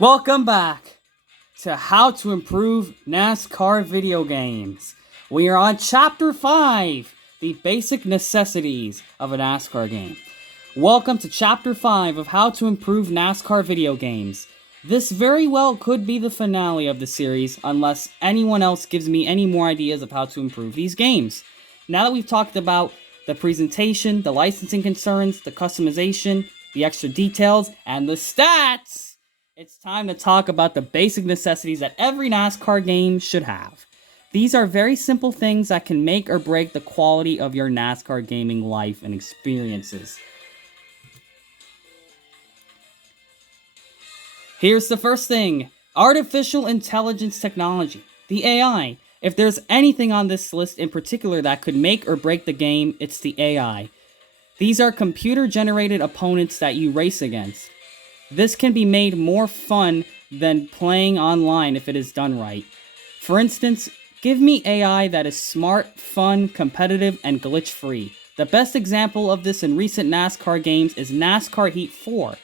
Welcome back to How to Improve NASCAR Video Games. We are on Chapter 5, the basic necessities of a NASCAR game. Welcome to Chapter 5 of How to Improve NASCAR Video Games. This very well could be the finale of the series unless anyone else gives me any more ideas of how to improve these games. Now that we've talked about the presentation, the licensing concerns, the customization, the extra details, and the stats, it's time to talk about the basic necessities that every NASCAR game should have. These are very simple things that can make or break the quality of your NASCAR gaming life and experiences. Here's the first thing: artificial intelligence technology, the AI. If there's anything on this list in particular that could make or break the game, it's the AI. These are computer-generated opponents that you race against. This can be made more fun than playing online if it is done right. For instance, give me AI that is smart, fun, competitive, and glitch-free. The best example of this in recent NASCAR games is NASCAR Heat 4.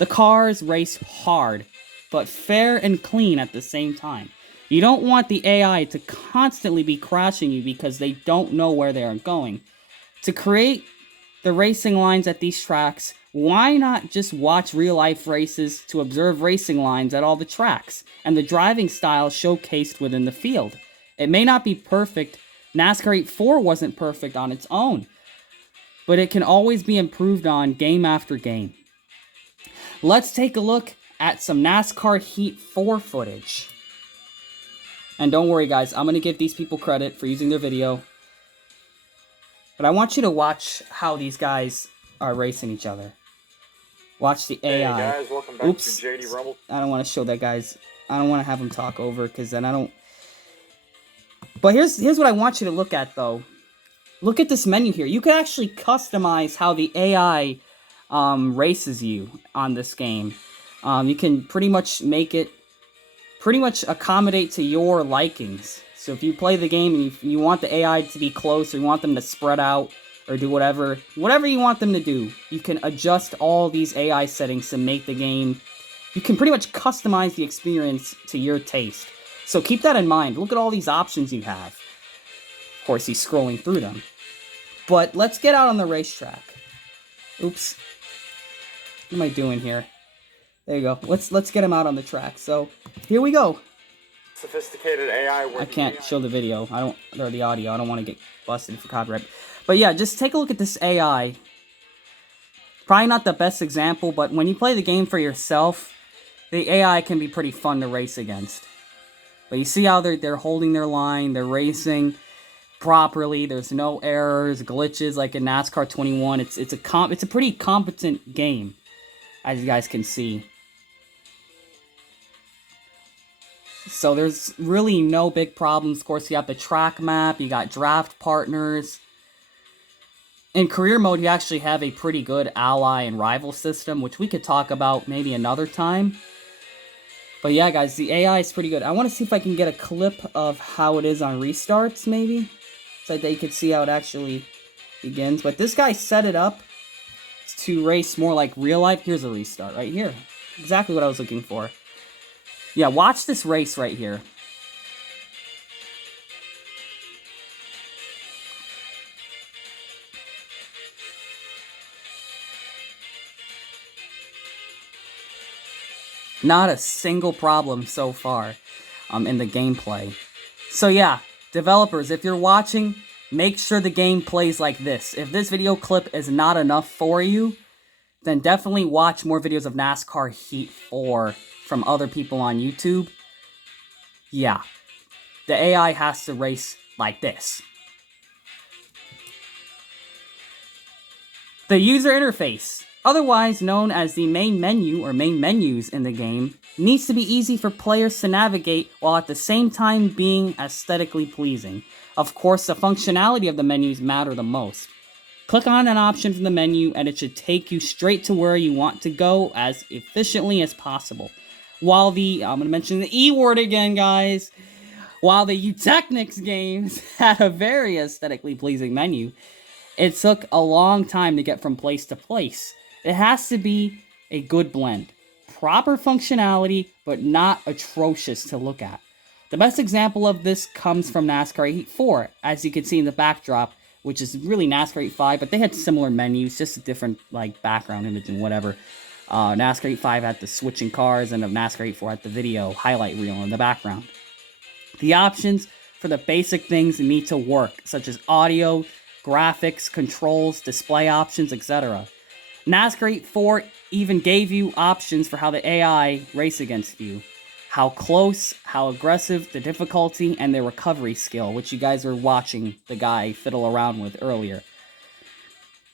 The cars race hard, but fair and clean at the same time. You don't want the AI to constantly be crashing you because they don't know where they are going. To create the racing lines at these tracks, why not just watch real-life races to observe racing lines at all the tracks, and the driving style showcased within the field? It may not be perfect. NASCAR Heat 4 wasn't perfect on its own, but it can always be improved on game after game. Let's take a look at some NASCAR Heat 4 footage. And don't worry guys, I'm going to give these people credit for using their video. But I want you to watch how these guys are racing each other. Watch the AI. Hey guys, welcome back to JD Rumble. I don't want to show that, guys. I don't want to have them talk over, because then I don't... But here's what I want you to look at, though. Look at this menu here. You can actually customize how the AI races you on this game. You can pretty much make it accommodate to your likings. So if you play the game and you want the AI to be close, or you want them to spread out, or do whatever you want them to do, you can adjust all these AI settings to make the game. You can pretty much customize the experience to your taste. So keep that in mind. Look at all these options you have. Of course, he's scrolling through them. But let's get out on the racetrack. Oops. What am I doing here? There you go. Let's get him out on the track. So here we go. Sophisticated AI. I can't show the video. Or the audio. I don't want to get busted for copyright. But yeah, just take a look at this AI. Probably not the best example, but when you play the game for yourself, the AI can be pretty fun to race against. But you see how they're holding their line, they're racing properly, there's no errors, glitches like in NASCAR 21. It's a pretty competent game, as you guys can see. So there's really no big problems. Of course, you have the track map, you got draft partners. In career mode, you actually have a pretty good ally and rival system, which we could talk about maybe another time. But yeah, guys, the AI is pretty good. I want to see if I can get a clip of how it is on restarts, maybe, so that you could see how it actually begins. But this guy set it up to race more like real life. Here's a restart right here. Exactly what I was looking for. Yeah, watch this race right here. Not a single problem so far in the gameplay. So yeah, developers, if you're watching, make sure the game plays like this. If this video clip is not enough for you, then definitely watch more videos of NASCAR Heat 4 from other people on YouTube. Yeah, the AI has to race like this. The user interface, otherwise known as the main menu or main menus in the game, needs to be easy for players to navigate while at the same time being aesthetically pleasing. Of course, the functionality of the menus matter the most. Click on an option from the menu and it should take you straight to where you want to go as efficiently as possible. While I'm going to mention the E word again, guys. While the Eutechnics games had a very aesthetically pleasing menu, it took a long time to get from place to place. It has to be a good blend. proper functionality, but not atrocious to look at. The best example of this comes from NASCAR Heat 4, as you can see in the backdrop, which is really NASCAR Heat 5, but they had similar menus, just a different like background image and whatever. NASCAR Heat 5 had the switching cars, and NASCAR Heat 4 had the video highlight reel in the background. The options for the basic things need to work, such as audio, graphics, controls, display options, etc. NASCAR Heat 4 even gave you options for how the AI race against you. How close, how aggressive, the difficulty, and the recovery skill, which you guys were watching the guy fiddle around with earlier.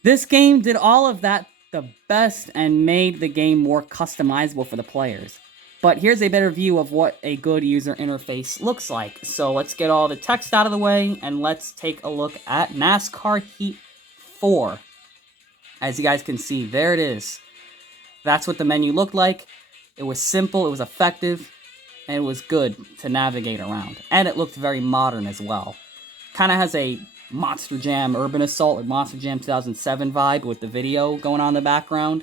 This game did all of that the best and made the game more customizable for the players. But here's a better view of what a good user interface looks like. So let's get all the text out of the way, and let's take a look at NASCAR Heat 4. As you guys can see, there it is. That's what the menu looked like. It was simple, it was effective, and it was good to navigate around. And it looked very modern as well. Kind of has a Monster Jam Urban Assault or Monster Jam 2007 vibe with the video going on in the background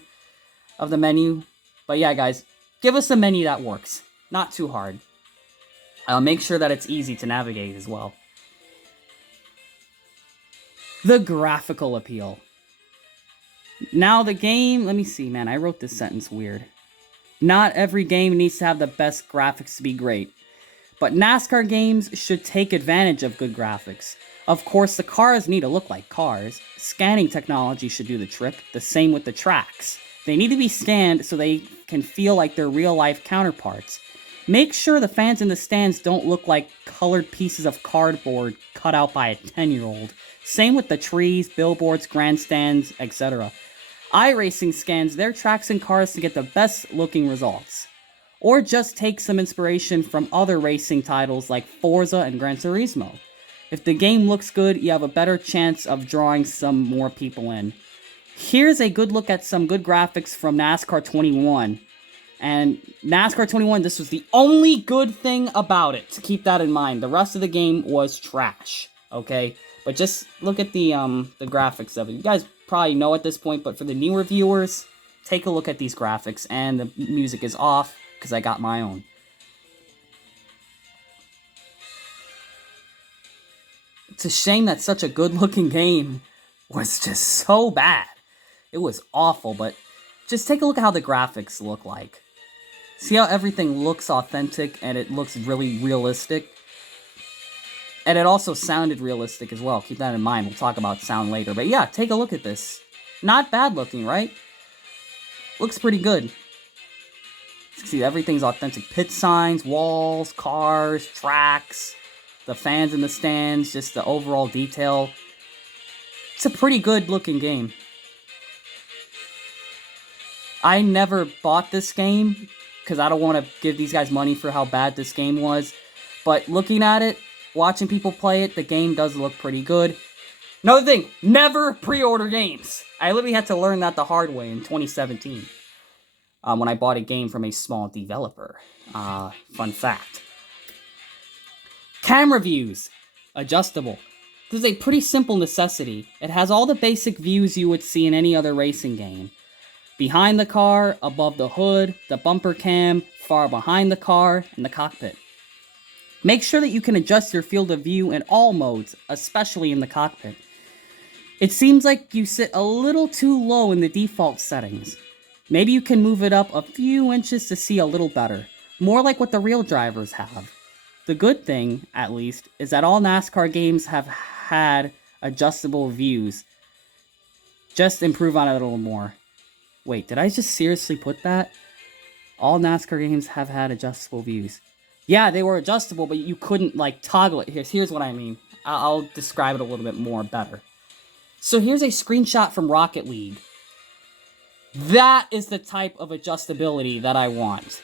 of the menu. But yeah, guys, give us a menu that works. Not too hard. Make sure that it's easy to navigate as well. The graphical appeal. Now the game, let me see, man, I wrote this sentence weird. Not every game needs to have the best graphics to be great, but NASCAR games should take advantage of good graphics. Of course, the cars need to look like cars. Scanning technology should do the trick, the same with the tracks. They need to be scanned so they can feel like their real-life counterparts. Make sure the fans in the stands don't look like colored pieces of cardboard cut out by a 10-year-old. Same with the trees, billboards, grandstands, etc. iRacing scans their tracks and cars to get the best looking results. Or just take some inspiration from other racing titles like Forza and Gran Turismo. If the game looks good, you have a better chance of drawing some more people in. Here's a good look at some good graphics from NASCAR 21. And NASCAR 21, this was the only good thing about it. Keep that in mind. The rest of the game was trash, okay? But just look at the graphics of it. You guys probably know at this point, but for the newer viewers, take a look at these graphics. And the music is off, because I got my own. It's a shame that such a good-looking game was just so bad. It was awful, but just take a look at how the graphics look like. See how everything looks authentic and it looks really realistic? And it also sounded realistic as well. Keep that in mind. We'll talk about sound later. But yeah, take a look at this. Not bad looking, right? Looks pretty good. See, everything's authentic. Pit signs, walls, cars, tracks, the fans in the stands, just the overall detail. It's a pretty good looking game. I never bought this game because I don't want to give these guys money for how bad this game was. But looking at it, watching people play it, the game does look pretty good. Another thing, never pre-order games. I literally had to learn that the hard way in 2017 when I bought a game from a small developer. Fun fact. Camera views. Adjustable. This is a pretty simple necessity. It has all the basic views you would see in any other racing game. Behind the car, above the hood, the bumper cam, far behind the car, and the cockpit. Make sure that you can adjust your field of view in all modes, especially in the cockpit. It seems like you sit a little too low in the default settings. Maybe you can move it up a few inches to see a little better, more like what the real drivers have. The good thing, at least, is that all NASCAR games have had adjustable views. Just improve on it a little more. Wait, did I just seriously put that? All NASCAR games have had adjustable views. Yeah, they were adjustable, but you couldn't, like, toggle it. Here's what I mean. I'll describe it a little bit more better. So here's a screenshot from Rocket League. That is the type of adjustability that I want.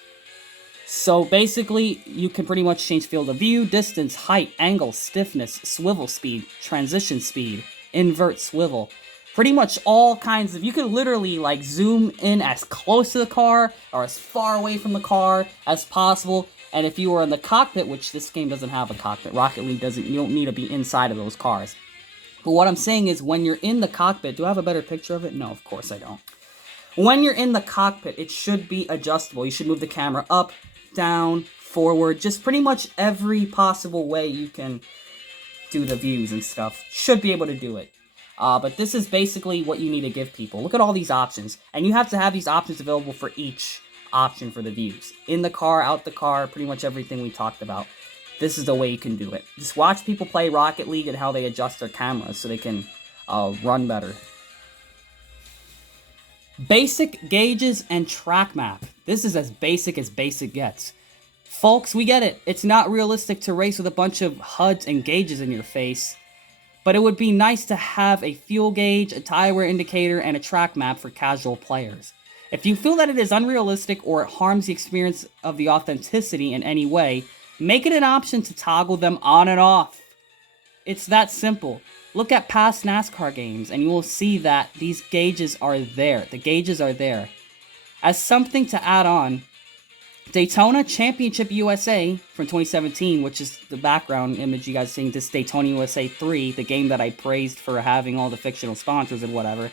So basically, you can pretty much change field of view, distance, height, angle, stiffness, swivel speed, transition speed, invert swivel. Pretty much all kinds of, you could literally like zoom in as close to the car or as far away from the car as possible. And if you were in the cockpit, which this game doesn't have a cockpit, Rocket League doesn't, you don't need to be inside of those cars. But what I'm saying is when you're in the cockpit, do I have a better picture of it? No, of course I don't. When you're in the cockpit, it should be adjustable. You should move the camera up, down, forward, just pretty much every possible way you can do the views and stuff. Should be able to do it. But this is basically what you need to give people. Look at all these options. And you have to have these options available for each option for the views. In the car, out the car, pretty much everything we talked about. This is the way you can do it. Just watch people play Rocket League and how they adjust their cameras so they can run better. Basic gauges and track map. This is as basic gets. Folks, we get it. It's not realistic to race with a bunch of HUDs and gauges in your face. But it would be nice to have a fuel gauge, a tire wear indicator, and a track map for casual players. If you feel that it is unrealistic or it harms the experience of the authenticity in any way, make it an option to toggle them on and off. It's that simple. Look at past NASCAR games and you will see that these gauges are there. The gauges are there. As something to add on, Daytona Championship USA from 2017, which is the background image you guys seeing, this Daytona USA 3, the game that I praised for having all the fictional sponsors and whatever,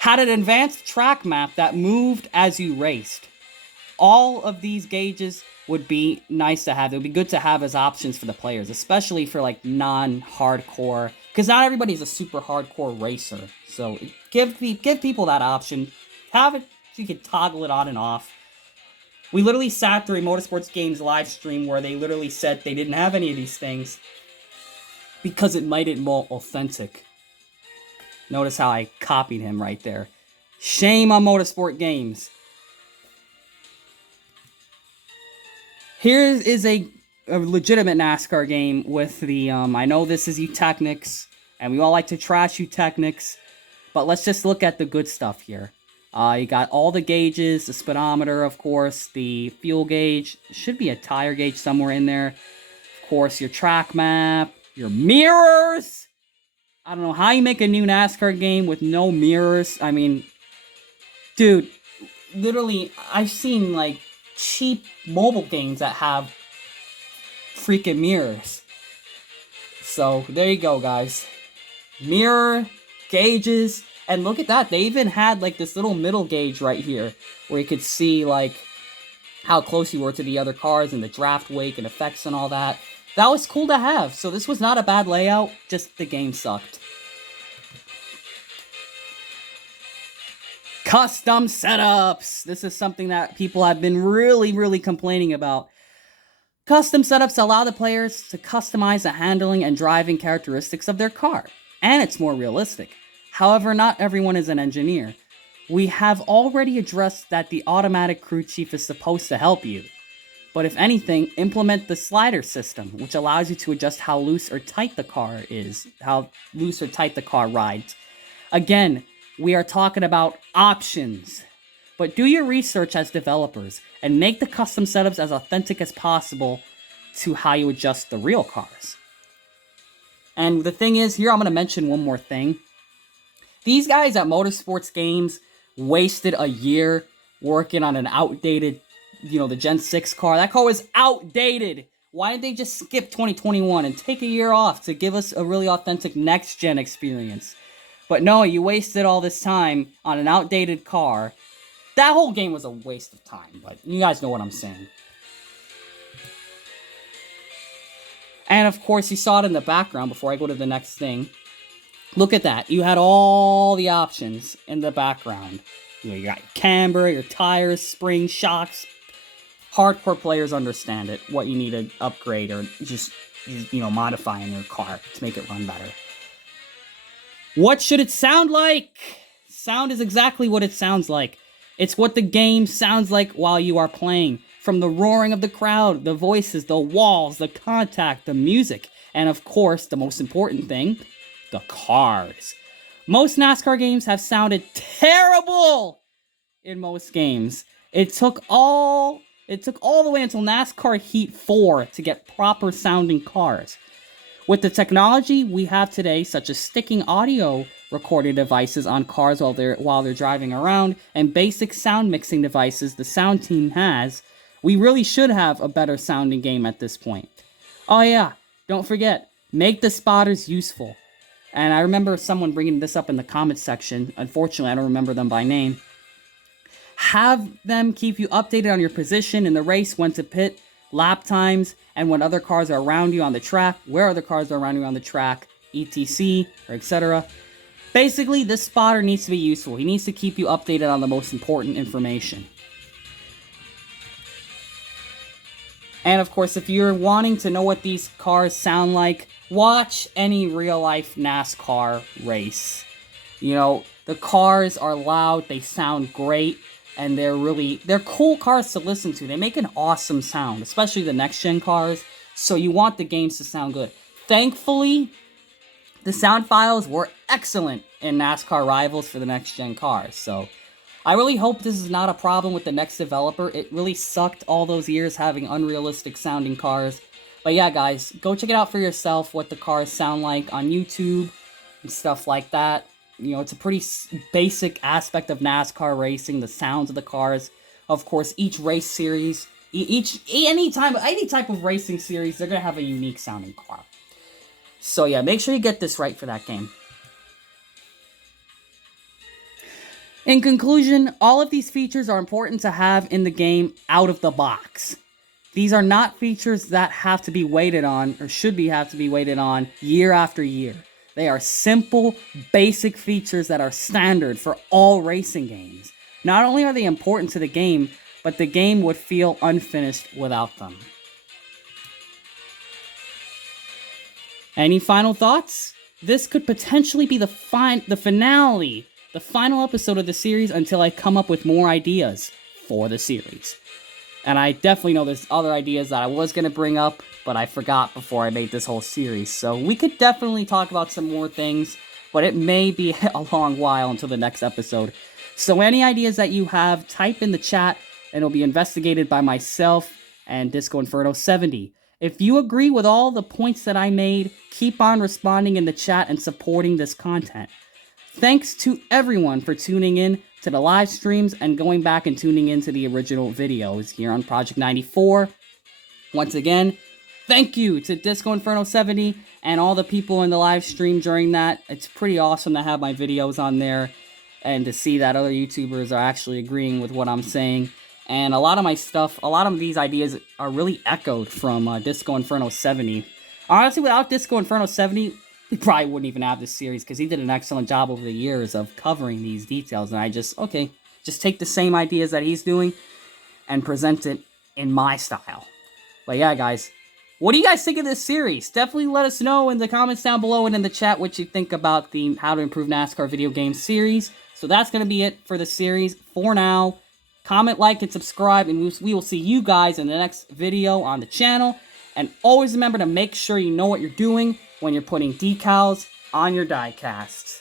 had an advanced track map that moved as you raced. All of these gauges would be nice to have. It would be good to have as options for the players, especially for like non-hardcore, because not everybody's a super hardcore racer. So give people that option. Have it so you can toggle it on and off. We literally sat through a Motorsports Games live stream where they literally said they didn't have any of these things because it made it more authentic. Notice how I copied him right there. Shame on Motorsport Games. Here is a legitimate NASCAR game with the, I know this is Eutechnics, and we all like to trash Eutechnics, but let's just look at the good stuff here. You got all the gauges, the speedometer, of course, the fuel gauge, should be a tire gauge somewhere in there. Of course, your track map, your mirrors. I don't know how you make a new NASCAR game with no mirrors. I mean, dude, literally, I've seen, like, cheap mobile games that have freaking mirrors. So, there you go, guys. Mirror, gauges. And look at that, they even had, like, this little middle gauge right here, where you could see, like, how close you were to the other cars, and the draft wake and effects and all that. That was cool to have, so this was not a bad layout, just the game sucked. Custom setups! This is something that people have been really complaining about. Custom setups allow the players to customize the handling and driving characteristics of their car, and it's more realistic. However, not everyone is an engineer. We have already addressed that the automatic crew chief is supposed to help you. But if anything, implement the slider system, which allows you to adjust how loose or tight the car is, how loose or tight the car rides. Again, we are talking about options. But do your research as developers, and make the custom setups as authentic as possible to how you adjust the real cars. And the thing is, here I'm going to mention one more thing. These guys at Motorsports Games wasted a year working on an outdated, the Gen 6 car. That car was outdated. Why didn't they just skip 2021 and take a year off to give us a really authentic next-gen experience? But no, you wasted all this time on an outdated car. That whole game was a waste of time, but you guys know what I'm saying. And of course, you saw it in the background before I go to the next thing. Look at that. You had all the options in the background. You got your camber, your tires, springs, shocks. Hardcore players understand it, what you need to upgrade or just modify in your car to make it run better. What should it sound like? Sound is exactly what it sounds like. It's what the game sounds like while you are playing. From the roaring of the crowd, the voices, the walls, the contact, the music, and of course, the most important thing, the cars. Most NASCAR games have sounded terrible in most games. It took all the way until NASCAR Heat 4 to get proper sounding cars. With the technology we have today, such as sticking audio recording devices on cars while they're driving around, and basic sound mixing devices the sound team has, we really should have a better sounding game at this point. Oh yeah, don't forget, make the spotters useful. And I remember someone bringing this up in the comments section. Unfortunately, I don't remember them by name. Have them keep you updated on your position in the race, when to pit, lap times, and when other cars are around you on the track, where other cars are around you on the track, etc., or etc. Basically, this spotter needs to be useful. He needs to keep you updated on the most important information. And of course, if you're wanting to know what these cars sound like, watch any real-life NASCAR race. You know, the cars are loud, they sound great, and they're cool cars to listen to. They make an awesome sound, especially the next-gen cars, so you want the games to sound good. Thankfully, the sound files were excellent in NASCAR Rivals for the next-gen cars, so I really hope this is not a problem with the next developer. It really sucked all those years having unrealistic sounding cars. But yeah, guys, go check it out for yourself, what the cars sound like on YouTube and stuff like that. You know, it's a pretty basic aspect of NASCAR racing, the sounds of the cars. Of course, each race series, any type of racing series, they're going to have a unique sounding car. So yeah, make sure you get this right for that game. In conclusion, all of these features are important to have in the game out of the box. These are not features that have to be waited on, or have to be waited on year after year. They are simple, basic features that are standard for all racing games. Not only are they important to the game, but the game would feel unfinished without them. Any final thoughts? This could potentially be the finale, the final episode of the series until I come up with more ideas for the series. And I definitely know there's other ideas that I was going to bring up, but I forgot before I made this whole series. So we could definitely talk about some more things, but it may be a long while until the next episode. So any ideas that you have, type in the chat, and it'll be investigated by myself and Disco Inferno 70. If you agree with all the points that I made, keep on responding in the chat and supporting this content. Thanks to everyone for tuning in to the live streams and going back and tuning into the original videos here on Project 94. Once again, thank you to Disco Inferno 70 and all the people in the live stream during that. It's pretty awesome to have my videos on there and to see that other YouTubers are actually agreeing with what I'm saying. And a lot of my stuff, a lot of these ideas are really echoed from Disco Inferno 70. Honestly, without Disco Inferno 70, we probably wouldn't even have this series, because he did an excellent job over the years of covering these details, and I just take the same ideas that he's doing and present it in my style. But yeah, guys, what do you guys think of this series? Definitely let us know in the comments down below and in the chat what you think about the How to Improve NASCAR video game series. So that's going to be it for the series for now. Comment, like, and subscribe, and we will see you guys in the next video on the channel. And always remember to make sure you know what you're doing when you're putting decals on your diecasts.